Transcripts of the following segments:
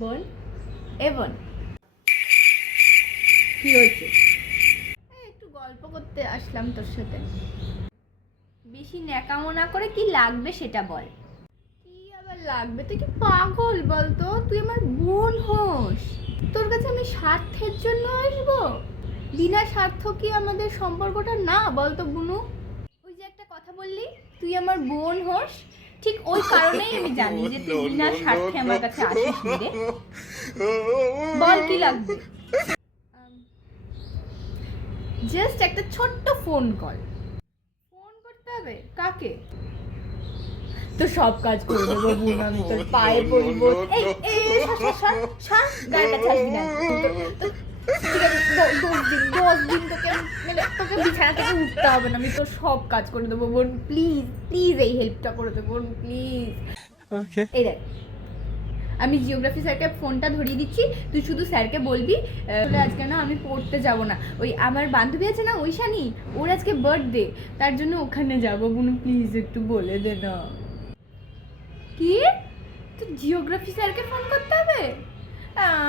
বোন এ বোন, কি হয়েছে? একটু গল্প করতে আসলাম তোর সাথে। বেশি ন্যাকামো না করে কি লাগবে সেটা বল। কি আবার লাগবে? তুই কি পাগল বলতো? তুই আমার বোন হোস, তোর কাছে আমি স্বার্থের জন্য আসবো? বিনা স্বার্থ কি আমাদের সম্পর্কটা না বলতো বুনু? ওই যে একটা কথা বললি তুই আমার বোন হোস, ঠিক ওই কারণেই আমি জানি যে তুই বিনা স্বার্থে আমার কাছে আসিস নি রে। বল কি লাগবে? জাস্ট একটা ছোট্ট ফোন কল। ফোন করতে হবে কাকে? তো সব কাজ করে দেবো বোন, আমি তোর পায়ে পড়বো। এই এই গায়ের কাছে আসবি না। ঠিক আছে, 10 দিন তোকে তোকে বিছানা থেকে উঠতে হবে না, আমি তোর সব কাজ করে দেবো বোন। প্লিজ প্লিজ এই হেল্পটা করে দেবো বোন, প্লিজ। এই দেখ, আমি জিওগ্রাফি স্যারকে ফোনটা ধরিয়ে দিচ্ছি, তুই শুধু স্যারকে বলবি আজকে না আমি পড়তে যাব না, ওই আমার বান্ধবী আছে না ঐশানি, ওর আজকে বার্থডে, তার জন্য ওখানে যাবো বোন, প্লিজ একটু বলে দে না। কি? তুই জিওগ্রাফি স্যারকে ফোন করতে হবে?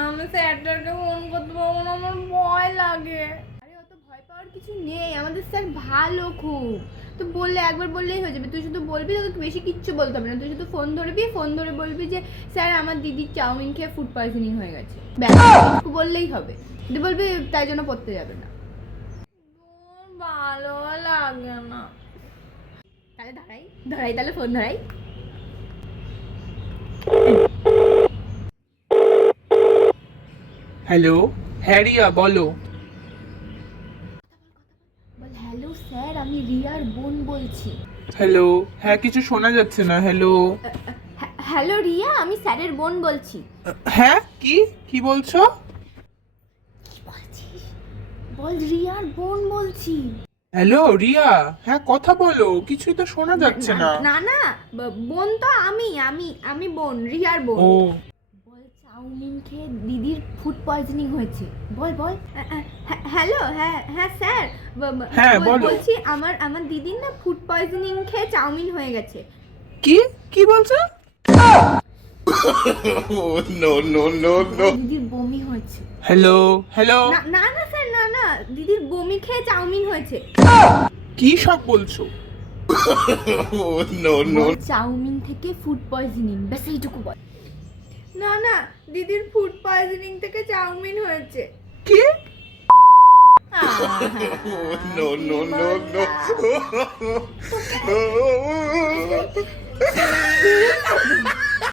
আমি স্যারটাকে ফোন করতে পারবো না, আমার ভয় লাগে। আরে অত ভয় পাওয়ার কিছু নেই, আমাদের স্যার ভালো খুব। তো বললে একবার বললেই হয়ে যাবে, তুই শুধু বলবি, তোকে বেশি কিচ্ছু বলতে হবে না, তুই শুধু ফোন ধরবি, ফোন ধরে বলবি যে স্যার আমার দিদির চাউমিন খেয়ে ফুড পয়জনিং হয়ে গেছে, ব্যাস বললেই হবে। তুই বলবি তাই জন্য পড়তে যাবে না। ভালো লাগে না। তাহলে ধরাই তাহলে ফোন ধরাই। হ্যালো, হ্যাঁ রিয়া বলো। বল হ্যালো স্যার, আমি রিয়ার বোন বলছি। হ্যালো, হ্যাঁ কিছু শোনা যাচ্ছে না। হ্যালো। হ্যালো রিয়া, আমি স্যারের বোন বলছি। হ্যাঁ কি কি বলছো? কি বলছিস? বল রিয়ার বোন বলছি। হ্যালো রিয়া, হ্যাঁ কথা বলো, কিছুই তো শোনা যাচ্ছে না। না না, বোন তো আমি আমি আমি বোন, রিয়ার বোন। ও বল চাউমিন খেয়ে দিদির ফুড পয়জনিং হয়েছে, বল বল। হ্যালো, হ্যাঁ হ্যাঁ স্যার, হ্যাঁ, বলো। বলছি আমার আমার দিদির না ফুড পয়জনিং খেয়ে চাউমিন হয়ে গেছে। কি কি বলছো? দিদির বমি হয়েছে। হ্যালো হ্যালো, না না না স্যার, না না, দিদির বমি খেয়ে চাউমিন হয়েছে। কি সব বলছো? বল চাউমিন থেকে ফুড পয়জনিং, ব্যাস এইটুকু বল। না না, দিদির ফুড পয়জনিং থেকে চাউমিন হয়েছে। কি? No.